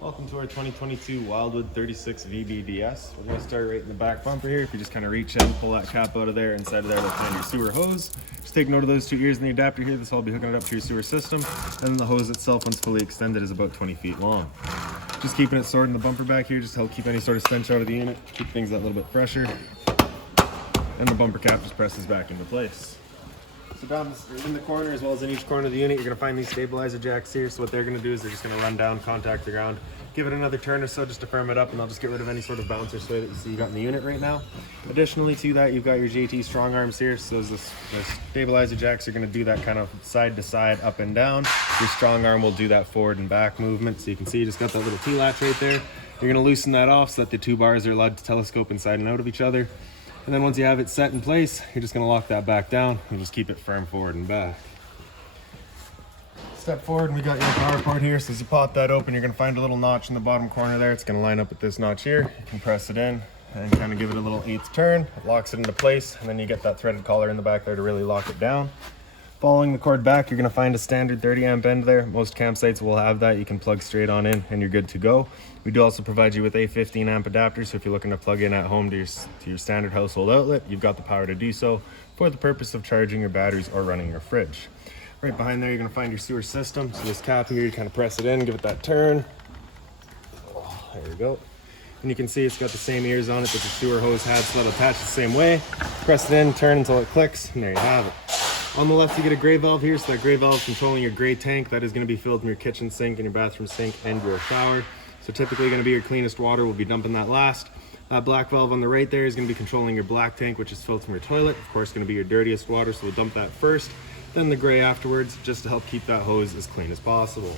Welcome to our 2022 Wildwood 36 VBDS. We're going to start right in the back bumper here. If you just kind of reach in, pull that cap out of there, inside of there we'll find your sewer hose. Just take note of those two ears in the adapter here. This will be hooking it up to your sewer system. And then the hose itself, once fully extended, is about 20 feet long. Just keeping it stored in the bumper back here just to help keep any sort of stench out of the unit, keep things that little bit fresher. And the bumper cap just presses back into place. So down in the corner, as well as in each corner of the unit, you're going to find these stabilizer jacks here. So what they're going to do is they're just going to run down, contact the ground, give it another turn or so just to firm it up, and they'll just get rid of any sort of bounce or sway that you see you got in the unit right now. Additionally to that, you've got your JT strong arms here. So the stabilizer jacks are going to do that kind of side to side, up and down. Your strong arm will do that forward and back movement. So you can see you just got that little T-latch right there. You're going to loosen that off so that the two bars are allowed to telescope inside and out of each other. And then once you have it set in place, you're just going to lock that back down and just keep it firm forward and back. Step forward and we got your power port here. So as you pop that open, you're going to find a little notch in the bottom corner there. It's going to line up with this notch here. You can press it in and kind of give it a little 1/8 turn. It locks it into place, and then you get that threaded collar in the back there to really lock it down. Following the cord back, you're going to find a standard 30 amp end there. Most campsites will have that. You can plug straight on in and you're good to go. We do also provide you with a 15 amp adapter, so if you're looking to plug in at home to your standard household outlet, you've got the power to do so for the purpose of charging your batteries or running your fridge. Right behind there, you're going to find your sewer system. So this cap here, you kind of press it in, give it that turn. Oh, there you go. And you can see it's got the same ears on it that the sewer hose had, so that'll attach the same way. Press it in, turn until it clicks, and there you have it. On the left, you get a gray valve here, so that gray valve is controlling your gray tank. That is going to be filled from your kitchen sink and your bathroom sink and your shower. So typically going to be your cleanest water. We'll be dumping that last. That black valve on the right there is going to be controlling your black tank, which is filled from your toilet. Of course, going to be your dirtiest water, so we'll dump that first, then the gray afterwards, just to help keep that hose as clean as possible.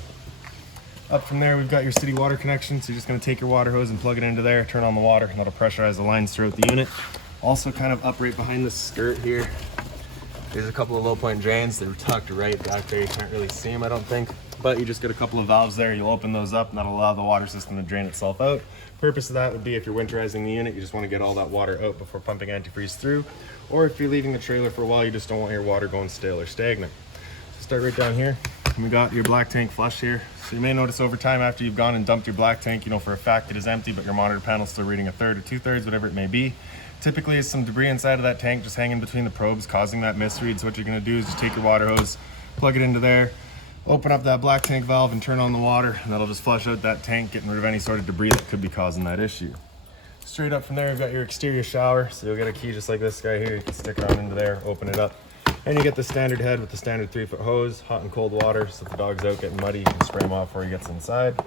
Up from there, we've got your city water connection. So you're just going to take your water hose and plug it into there, turn on the water, and that'll pressurize the lines throughout the unit. Also kind of up right behind the skirt here, there's a couple of low point drains. They're tucked right back there. You can't really see them, I don't think. But you just get a couple of valves there. You'll open those up and that'll allow the water system to drain itself out. Purpose of that would be if you're winterizing the unit, you just want to get all that water out before pumping antifreeze through. Or if you're leaving the trailer for a while, you just don't want your water going stale or stagnant. So start right down here. And we got your black tank flush here. So you may notice over time after you've gone and dumped your black tank, you know for a fact it is empty, but your monitor panel's still reading 1/3 or 2/3, whatever it may be. Typically, is some debris inside of that tank just hanging between the probes, causing that misread. So what you're going to do is just take your water hose, plug it into there, open up that black tank valve and turn on the water, and that'll just flush out that tank, getting rid of any sort of debris that could be causing that issue. Straight up from there, you've got your exterior shower. So you'll get a key just like this guy here. You can stick it on into there, open it up, and you get the standard head with the standard 3-foot hose, hot and cold water. So if the dog's out getting muddy, you can spray him off before he gets inside.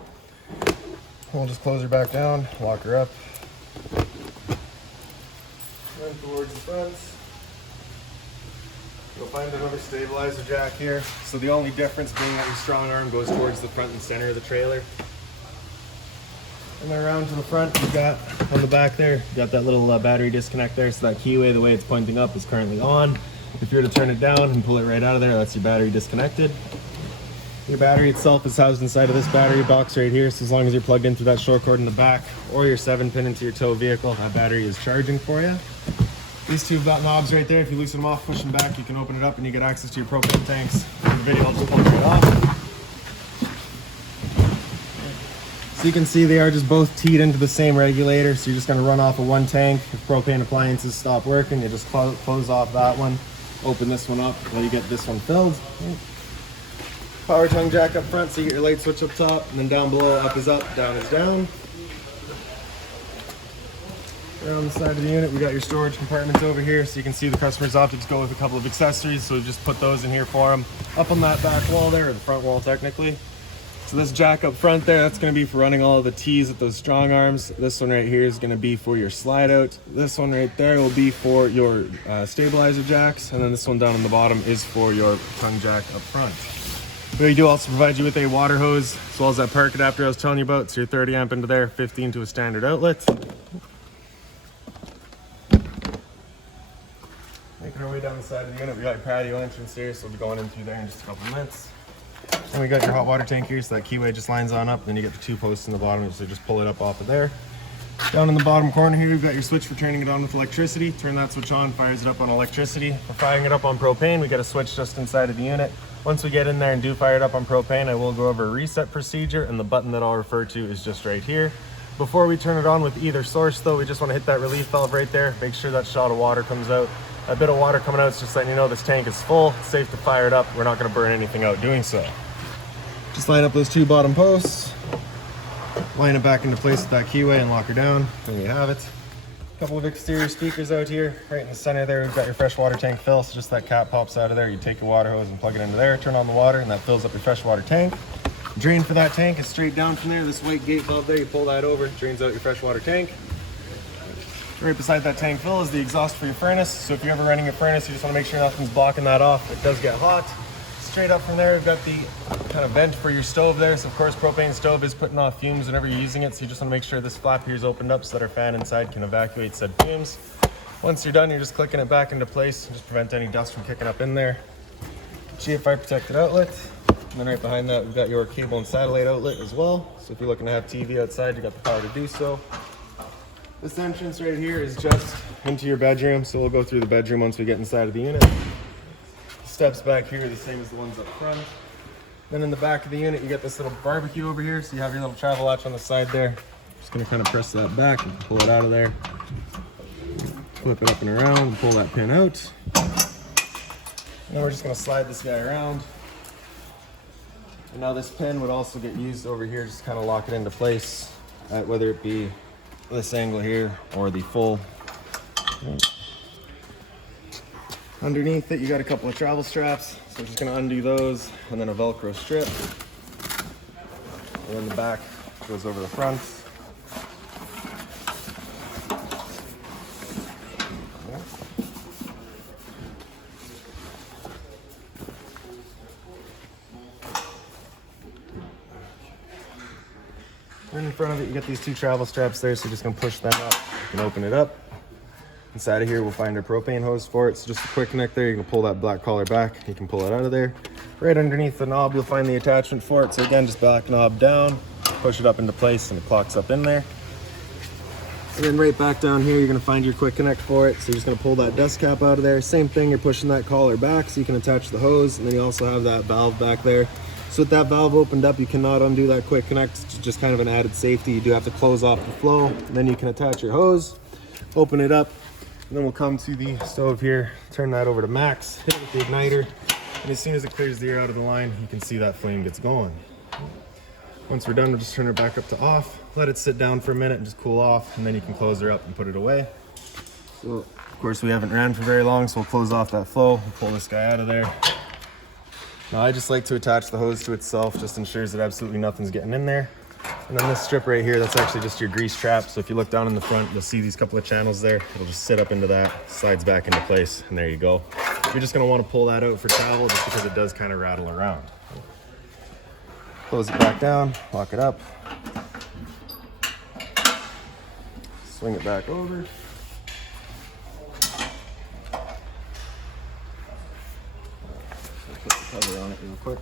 We'll just close her back down, lock her up. Then towards the front, you'll find another stabilizer jack here. So the only difference being that your strong arm goes towards the front and center of the trailer. And then around to the front, you've got on the back there, you've got that little battery disconnect there. So that keyway, the way it's pointing up, is currently on. If you were to turn it down and pull it right out of there, that's your battery disconnected. Your battery itself is housed inside of this battery box right here. So as long as you're plugged in through that short cord in the back or your 7-pin into your tow vehicle, that battery is charging for you. These two have got knobs right there. If you loosen them off, push them back, you can open it up and you get access to your propane tanks. For the video, I'll just pull it right off. So you can see they are just both teed into the same regulator. So you're just gonna run off of one tank. If propane appliances stop working, you just close off that one, open this one up, and then you get this one filled. Power tongue jack up front, so you get your light switch up top, and then down below, up is up, down is down. Around the side of the unit, we got your storage compartments over here, so you can see the customers opted to go with a couple of accessories, so we just put those in here for them. Up on that back wall there, or the front wall technically. So this jack up front there, that's going to be for running all of the T's with those strong arms. This one right here is going to be for your slide out. This one right there will be for your stabilizer jacks, and then this one down on the bottom is for your tongue jack up front. We do also provide you with a water hose, as well as that park adapter I was telling you about. So your 30 amp into there, 15 to a standard outlet. Making our way down the side of the unit, we got your patio entrance here, so we'll be going in through there in just a couple of minutes. And we got your hot water tank here, so that keyway just lines on up. Then you get the two posts in the bottom, so just pull it up off of there. Down in the bottom corner here, we've got your switch for turning it on with electricity. Turn that switch on, fires it up on electricity. For firing it up on propane, we got a switch just inside of the unit. Once we get in there and do fire it up on propane, I will go over a reset procedure, and the button that I'll refer to is just right here. Before we turn it on with either source though, we just want to hit that relief valve right there. Make sure that shot of water comes out. A bit of water coming out is just letting you know this tank is full. It's safe to fire it up. We're not going to burn anything out doing so. Just line up those 2 bottom posts, line it back into place with that keyway and lock her down. There you have it. A couple of exterior speakers out here. Right in the center there, we've got your fresh water tank fill. So just that cap pops out of there. You take your water hose and plug it into there, turn on the water, and that fills up your fresh water tank. Drain for that tank is straight down from there. This white gate valve there, you pull that over, drains out your fresh water tank. Right beside that tank fill is the exhaust for your furnace. So if you're ever running a furnace, you just want to make sure nothing's blocking that off. It does get hot. Straight up from there, we've got the kind of vent for your stove there. So of course, propane stove is putting off fumes whenever you're using it. So you just want to make sure this flap here is opened up so that our fan inside can evacuate said fumes. Once you're done, you're just clicking it back into place and just prevent any dust from kicking up in there. GFI protected outlet. And then right behind that, we've got your cable and satellite outlet as well. So if you're looking to have TV outside, you got the power to do so. This entrance right here is just into your bedroom. So we'll go through the bedroom once we get inside of the unit. Steps back here are the same as the ones up front. Then in the back of the unit, you get this little barbecue over here. So you have your little travel latch on the side there. Just gonna kind of press that back and pull it out of there. Flip it up and around and pull that pin out. And then we're just gonna slide this guy around. And now this pin would also get used over here, just kind of lock it into place, at whether it be this angle here or the full. Underneath it, you got a couple of travel straps. So I'm just gonna undo those, and then a Velcro strip. And then the back goes over the front. Right in front of it, you get these 2 travel straps there, so you're just gonna push them up. You can open it up. Inside of here, we'll find our propane hose for it. So just a quick connect there, you can pull that black collar back. You can pull it out of there. Right underneath the knob, you'll find the attachment for it. So again, just back knob down, push it up into place, and it clocks up in there. And then right back down here, you're gonna find your quick connect for it. So you're just gonna pull that dust cap out of there. Same thing, you're pushing that collar back so you can attach the hose. And then you also have that valve back there. So with that valve opened up, you cannot undo that quick connect. It's just kind of an added safety. You do have to close off the flow, and then you can attach your hose, open it up, and then we'll come to the stove here, turn that over to max, hit it with the igniter, and as soon as it clears the air out of the line, you can see that flame gets going. Once we're done, we'll just turn her back up to off, let it sit down for a minute and just cool off, and then you can close her up and put it away. So, of course, we haven't ran for very long, so we'll close off that flow, we'll pull this guy out of there. Now I just like to attach the hose to itself, just ensures that absolutely nothing's getting in there. And then this strip right here, that's actually just your grease trap. So if you look down in the front, you'll see these couple of channels there. It'll just sit up into that, slides back into place, and there you go. You're just gonna wanna pull that out for travel just because it does kind of rattle around. Close it back down, lock it up. Swing it back over. Put the cover on it real quick.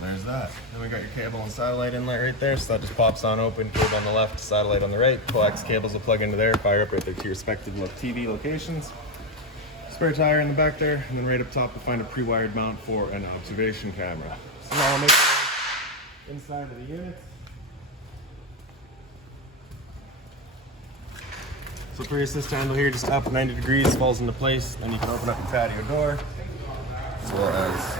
There's that. Then we got your cable and satellite inlet right there, so that just pops on open. Cable on the left, satellite on the right. Coax cables will plug into there, fire up right there to your respective TV locations. Spare tire in the back there, and then right up top we'll find a pre-wired mount for an observation camera. So now I'll make it inside of the unit. So for your assist handle here, just up 90 degrees, falls into place. Then you can open up your patio door, as well as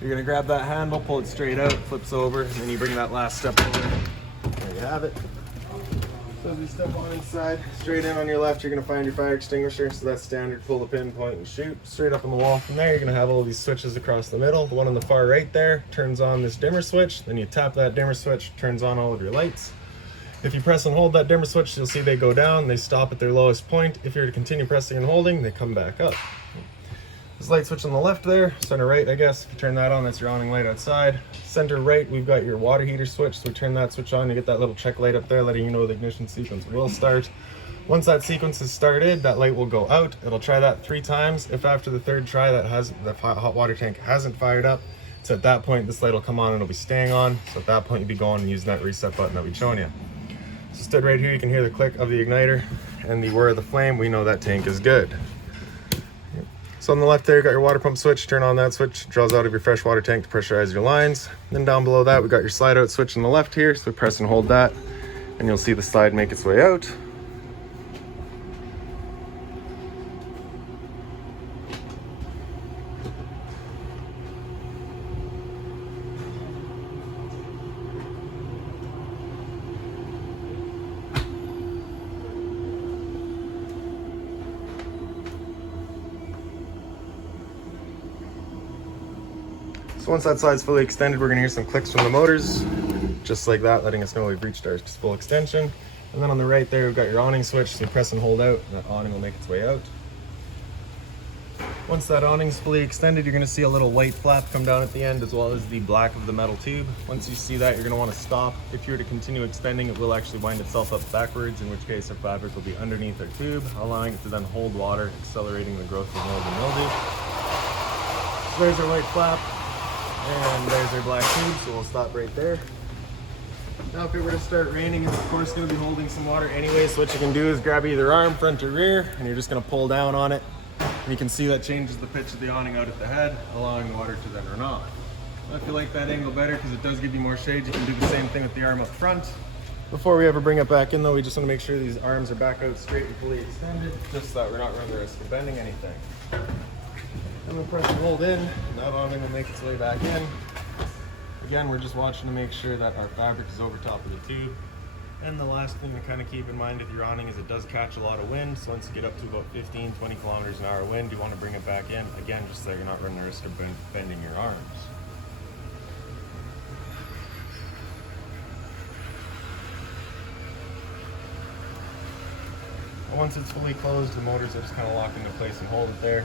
you're gonna grab that handle, pull it straight out, flips over, and then you bring that last step over. There you have it. So as you step on inside, straight in on your left, you're going to find your fire extinguisher. So that's standard, pull the pin, point, and shoot. Straight up on the wall from there, you're going to have all these switches across the middle. The one on the far right there turns on this dimmer switch. Then you tap that dimmer switch, turns on all of your lights. If you press and hold that dimmer switch, you'll see they go down, they stop at their lowest point. If you were to continue pressing and holding, they come back up. This light switch on the left there, center right, I guess. If you turn that on, that's your awning light outside. Center right, we've got your water heater switch. So we turn that switch on, you get that little check light up there letting you know the ignition sequence will start. Once that sequence is started, that light will go out. It'll try that 3 times. If after the 3rd try the hot water tank hasn't fired up, so at that point, this light will come on and it'll be staying on. So at that point, you'll be going and using that reset button that we've shown you. So stood right here, you can hear the click of the igniter and the whir of the flame. We know that tank is good. So on the left there, you got your water pump switch. Turn on that switch, draws out of your fresh water tank to pressurize your lines. Then down below that, we got your slide out switch on the left here. So press and hold that, and you'll see the slide make its way out. So once that slide's fully extended, we're gonna hear some clicks from the motors, just like that, letting us know we've reached our full extension. And then on the right there, we've got your awning switch, so you press and hold out, and that awning will make its way out. Once that awning's fully extended, you're gonna see a little white flap come down at the end, as well as the black of the metal tube. Once you see that, you're gonna wanna stop. If you were to continue extending, it will actually wind itself up backwards, in which case our fabric will be underneath our tube, allowing it to then hold water, accelerating the growth of mold and mildew. So there's our white flap. And there's our black tube, so we'll stop right there. Now if it were to start raining, it's of course going to be holding some water anyway, so what you can do is grab either arm, front or rear, and you're just going to pull down on it. And you can see that changes the pitch of the awning out at the head, allowing the water to then run off. Now if you like that angle better, because it does give you more shade, you can do the same thing with the arm up front. Before we ever bring it back in though, we just want to make sure these arms are back out straight and fully extended, just so that we're not running the risk of bending anything. And then press and hold in, and that awning will make its way back in. Again, we're just watching to make sure that our fabric is over top of the tube. And the last thing to kind of keep in mind with your awning is it does catch a lot of wind. So once you get up to about 15, 20 kilometers an hour wind, you want to bring it back in. Again, just so you're not running the risk of bending your arms. And once it's fully closed, the motors are just kind of locked into place and hold it there.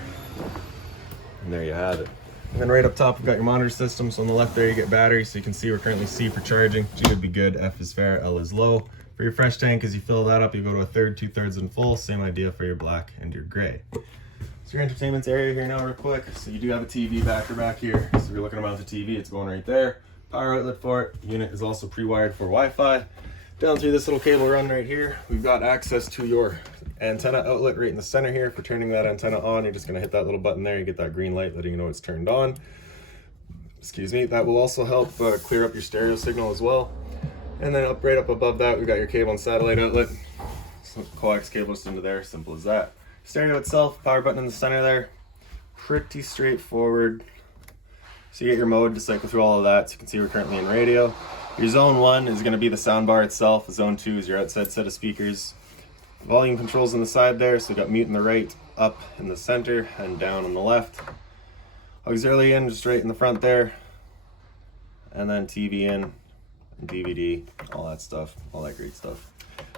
And there you have it. And then right up top, we've got your monitor system. So on the left there, you get battery. So you can see we're currently C for charging. G would be good, F is fair, L is low. For your fresh tank, as you fill that up, you go to 1/3, 2/3 and full. Same idea for your black and your gray. So your entertainment area here now real quick. So you do have a TV backer back here. So if you're looking to mount the TV, it's going right there. Power outlet for it. The unit is also pre-wired for Wi-Fi. Down through this little cable run right here, we've got access to your antenna outlet right in the center here. For turning that antenna on, you're just going to hit that little button there. You get that green light letting you know it's turned on. Excuse me. That will also help clear up your stereo signal as well. And then right up above that, we've got your cable and satellite outlet. So coax cable just into there. Simple as that. Stereo itself, power button in the center there. Pretty straightforward. So you get your mode to cycle through all of that. So you can see we're currently in radio. Your zone 1 is going to be the sound bar itself. Zone 2 is your outside set of speakers. Volume controls on the side there, so we got mute on the right, up in the center, and down on the left. Auxiliary in just right in the front there. And then TV in, and DVD, all that stuff, all that great stuff.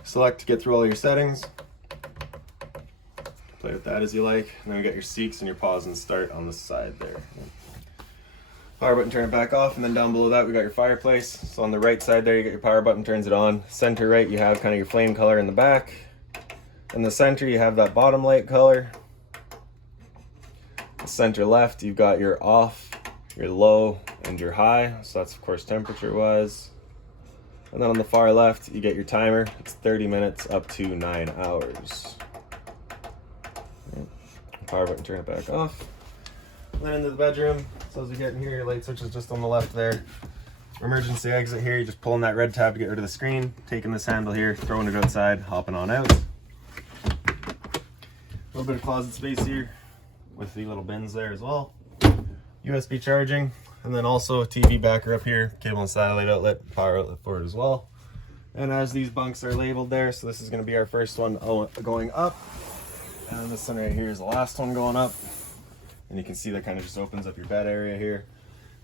Select to get through all your settings. Play with that as you like. And then we got your seeks and your pause and start on the side there. Power button, turn it back off, and then down below that we got your fireplace. So on the right side there you got your power button, turns it on. Center right you have kind of your flame color in the back. In the center you have that bottom light color. The center left you've got your off, your low, and your high. So that's of course temperature wise. And then on the far left you get your timer. It's 30 minutes up to 9 hours. Power button, turn it back off. And then into the bedroom. So as you get in here, your light switch is just on the left there. Emergency exit here, you're just pulling that red tab to get rid of the screen, taking this handle here, throwing it outside, hopping on out. A little bit of closet space here with the little bins there as well. USB charging, and then also a TV backer up here, cable and satellite outlet, power outlet for it as well. And as these bunks are labeled there, so this is going to be our first one going up, and this one right here is the last one going up. And you can see that kind of just opens up your bed area here.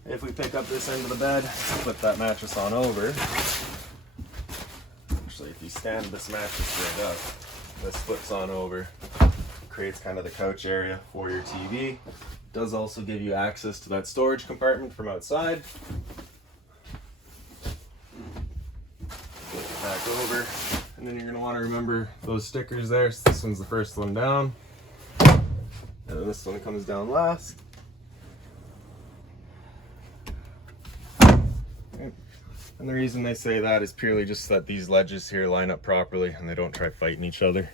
If we pick up this end of the bed, flip that mattress on over. Actually, if you stand this mattress right up, this flips on over, creates kind of the couch area for your TV. Does also give you access to that storage compartment from outside. Flip it back over, and then you're going to want to remember those stickers there. So this one's the first one down, and then this one comes down last. And the reason they say that is purely just that these ledges here line up properly and they don't try fighting each other.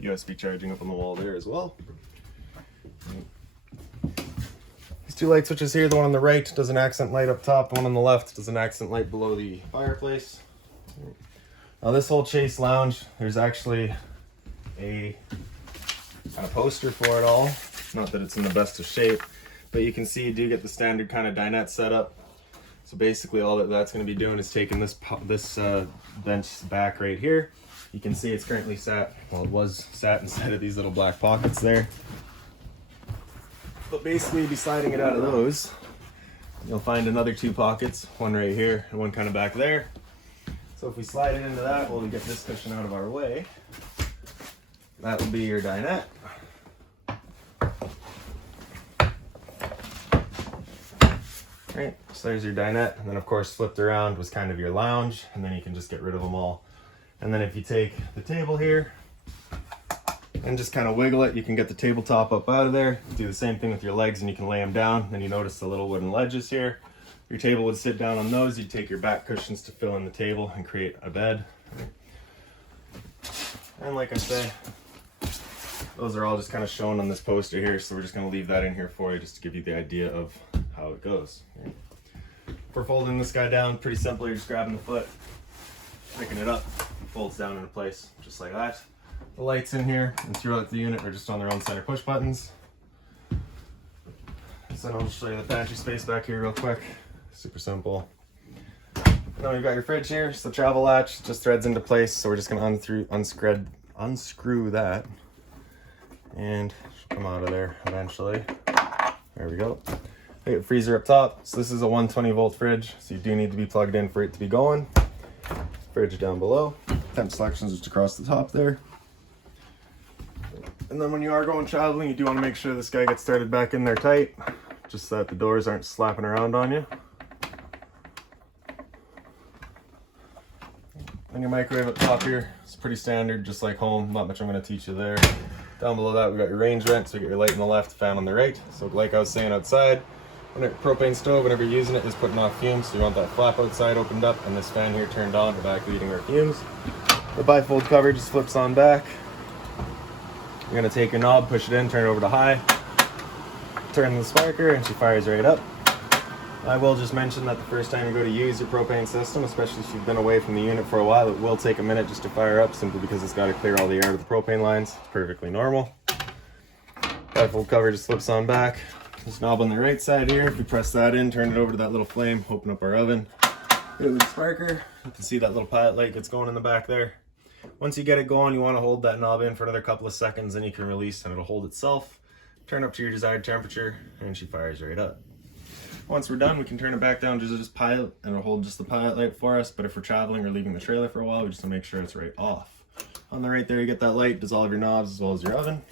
USB charging up on the wall there as well. These two light switches here, the one on the right does an accent light up top, the one on the left does an accent light below the fireplace. Now this whole Chase lounge, there's actually a kind of poster for it all. Not that it's in the best of shape, but you can see you do get the standard kind of dinette setup. So basically all that's going to be doing is taking this bench back right here. You can see it's currently sat, well, it was sat inside of these little black pockets there. But basically you'll be sliding it out of those. You'll find another two pockets, one right here and one kind of back there. So if we slide it into that, we'll get this cushion out of our way. That will be your dinette. Right, so there's your dinette, and then of course flipped around was kind of your lounge, and then you can just get rid of them all. And then if you take the table here and just kind of wiggle it, you can get the tabletop up out of there. Do the same thing with your legs and you can lay them down. Then you notice the little wooden ledges here. Your table would sit down on those. You'd take your back cushions to fill in the table and create a bed. And like I say, those are all just kind of shown on this poster here, so we're just going to leave that in here for you just to give you the idea of how it goes. For folding this guy down, pretty simple. You're just grabbing the foot, picking it up, it folds down into place just like that. The lights in here and throughout the unit are just on their own center push buttons. So I'll just show you the pantry space back here real quick. Super simple. Now you've got your fridge here. So the travel latch just threads into place. So we're just going to unscrew that, and she'll come out of there eventually. There we go. I got freezer up top. So this is a 120 volt fridge, so you do need to be plugged in for it to be going. Fridge down below. Temp selections just across the top there. And then when you are going traveling, you do want to make sure this guy gets started back in there tight, just so that the doors aren't slapping around on you. And your microwave up top here is pretty standard, just like home. Not much I'm going to teach you there. Down below that, we got your range vent, so you get your light on the left, fan on the right. So like I was saying outside, when propane stove, whenever you're using it, is putting off fumes. So you want that flap outside opened up and this fan here turned on, evacuating our fumes. The bifold cover just flips on back. You're going to take your knob, push it in, turn it over to high, turn the sparker, and she fires right up. I will just mention that the first time you go to use your propane system, especially if you've been away from the unit for a while, it will take a minute just to fire up, simply because it's got to clear all the air to the propane lines. It's perfectly normal. Bifold cover just flips on back. This knob on the right side here, if we press that in, turn it over to that little flame, open up our oven. Hit it with the sparker. You can see that little pilot light gets going in the back there. Once you get it going, you want to hold that knob in for another couple of seconds, then you can release and it'll hold itself. Turn up to your desired temperature, and she fires right up. Once we're done, we can turn it back down to just pilot, and it'll hold just the pilot light for us. But if we're traveling or leaving the trailer for a while, we just want to make sure it's right off. On the right there, you get that light, does all of your knobs as well as your oven.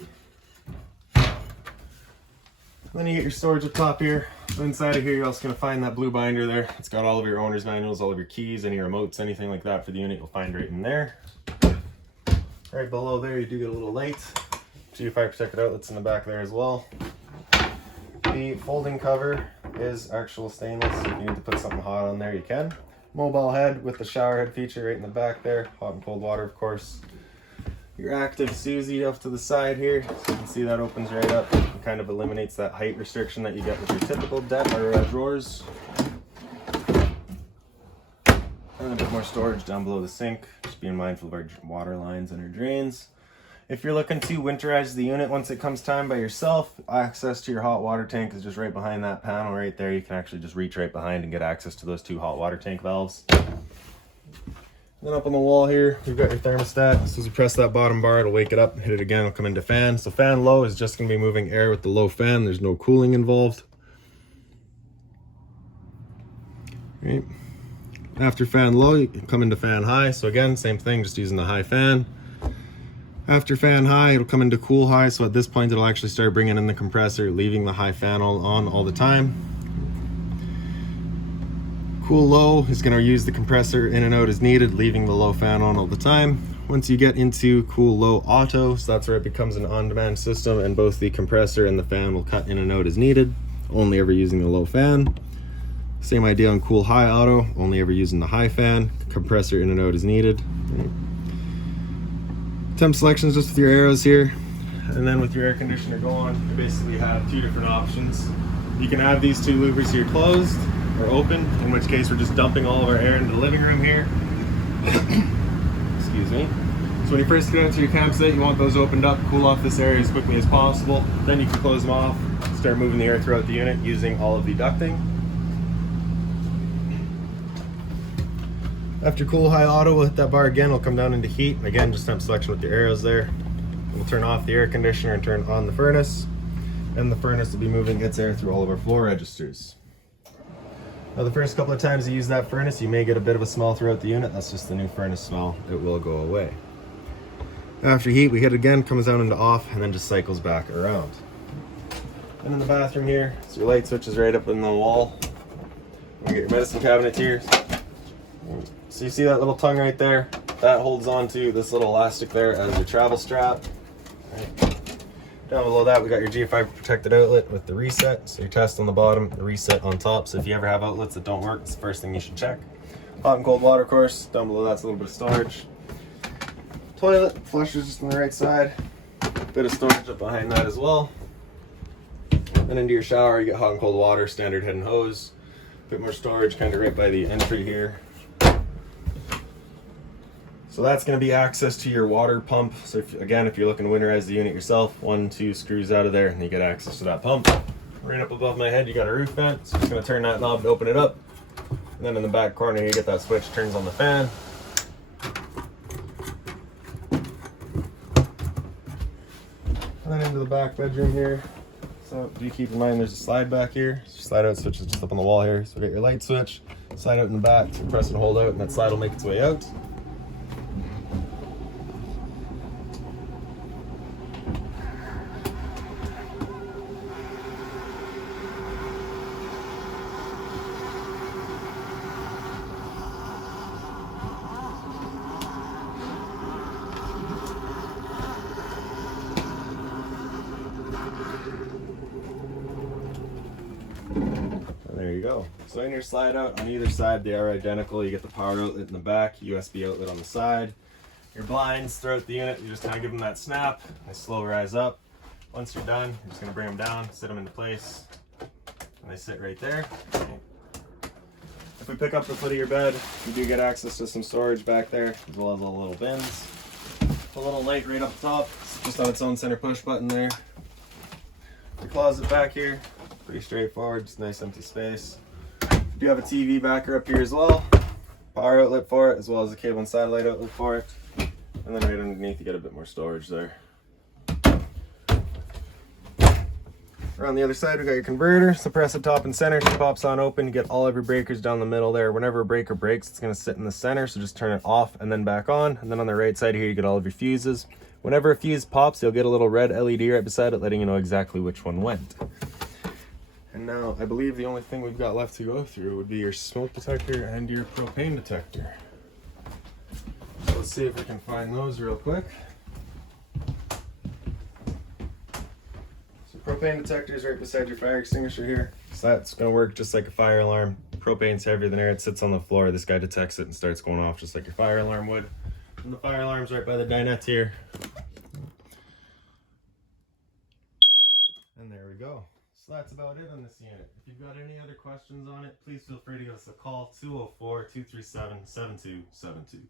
Then you get your storage up top here. So inside of here, you're also going to find that blue binder there. It's got all of your owner's manuals, all of your keys, any remotes, anything like that for the unit, you'll find right in there. Right below there, you do get a little light. Two fire protected outlets in the back there as well. The folding cover is actual stainless, so if you need to put something hot on there, you can. Mobile head with the shower head feature right in the back there. Hot and cold water, of course. Your active Susie off to the side here, so you can see that opens right up. It kind of eliminates that height restriction that you get with your typical drawers. And a bit more storage down below the sink, just being mindful of our water lines and our drains. If you're looking to winterize the unit once it comes time by yourself, access to your hot water tank is just right behind that panel right there. You can actually just reach right behind and get access to those 2 hot water tank valves. Then up on the wall here, we've got your thermostat. As soon as you press that bottom bar, it'll wake it up, hit it again, it'll come into fan. So fan low is just gonna be moving air with the low fan. There's no cooling involved. Right. After fan low, you come into fan high. So again, same thing, just using the high fan. After fan high, it'll come into cool high. So at this point, it'll actually start bringing in the compressor, leaving the high fan on all the time. Cool low is going to use the compressor in and out as needed, leaving the low fan on all the time. Once you get into cool low auto, so that's where it becomes an on-demand system, and both the compressor and the fan will cut in and out as needed, only ever using the low fan. Same idea on cool high auto, only ever using the high fan, compressor in and out as needed. Temp selection is just with your arrows here, and then with your air conditioner going, you basically have 2 different options. You can have these 2 louvers here closed or open, in which case we're just dumping all of our air into the living room here. Excuse me. So when you first get out to your campsite, you want those opened up, cool off this area as quickly as possible. Then you can close them off, start moving the air throughout the unit using all of the ducting. After cool high auto, we'll hit that bar again, we'll come down into heat. Again, just temp selection with your arrows there. We'll turn off the air conditioner and turn on the furnace. And the furnace will be moving its air through all of our floor registers. Now the first couple of times you use that furnace, you may get a bit of a smell throughout the unit. That's just the new furnace smell. It will go away. After heat, we hit it again, comes down into off, and then just cycles back around. And in the bathroom here, so your light switch is right up in the wall. You get your medicine cabinet here. So you see that little tongue right there? That holds on to this little elastic there as your travel strap. Right. Down below that, we got your GFI protected outlet with the reset. So your test on the bottom, the reset on top. So if you ever have outlets that don't work, it's the first thing you should check. Hot and cold water course. Down below that's a little bit of storage. Toilet, flush is just on the right side. Bit of storage up behind that as well. And into your shower, you get hot and cold water, standard head and hose. Bit more storage kind of right by the entry here. So that's going to be access to your water pump. So if you're looking to winterize the unit yourself, 1, 2 screws out of there and you get access to that pump. Right up above my head, you got a roof vent. So I'm just going to turn that knob to open it up. And then in the back corner, you get that switch, turns on the fan. And then into the back bedroom here. So do keep in mind there's a slide back here. So slide out switch is just up on the wall here. So we got your light switch, slide out in the back, so press and hold out, and that slide will make its way out. There you go. So in your slide out on either side, they are identical. You get the power outlet in the back, USB outlet on the side. Your blinds throughout the unit, you just kind of give them that snap. They slow rise up. Once you're done, you're just going to bring them down, sit them into place, and they sit right there. If we pick up the foot of your bed, you do get access to some storage back there, as well as all the little bins. A little light right up top, it's just on its own center push button there. Your closet back here, pretty straightforward, just nice empty space. You do have a TV backer up here as well. Power outlet for it, as well as a cable and satellite outlet for it. And then right underneath you get a bit more storage there. Around the other side we got your converter, so press the top and center, she pops on open, you get all of your breakers down the middle there. Whenever a breaker breaks, it's going to sit in the center, so just turn it off and then back on. And then on the right side here you get all of your fuses. Whenever a fuse pops, you'll get a little red LED right beside it, letting you know exactly which one went. And now I believe the only thing we've got left to go through would be your smoke detector and your propane detector. So let's see if we can find those real quick. Propane detector is right beside your fire extinguisher here. So that's going to work just like a fire alarm. Propane's heavier than air. It sits on the floor. This guy detects it and starts going off just like your fire alarm would. And the fire alarm's right by the dinette here. And there we go. So that's about it on this unit. If you've got any other questions on it, please feel free to give us a call, 204-237-7272.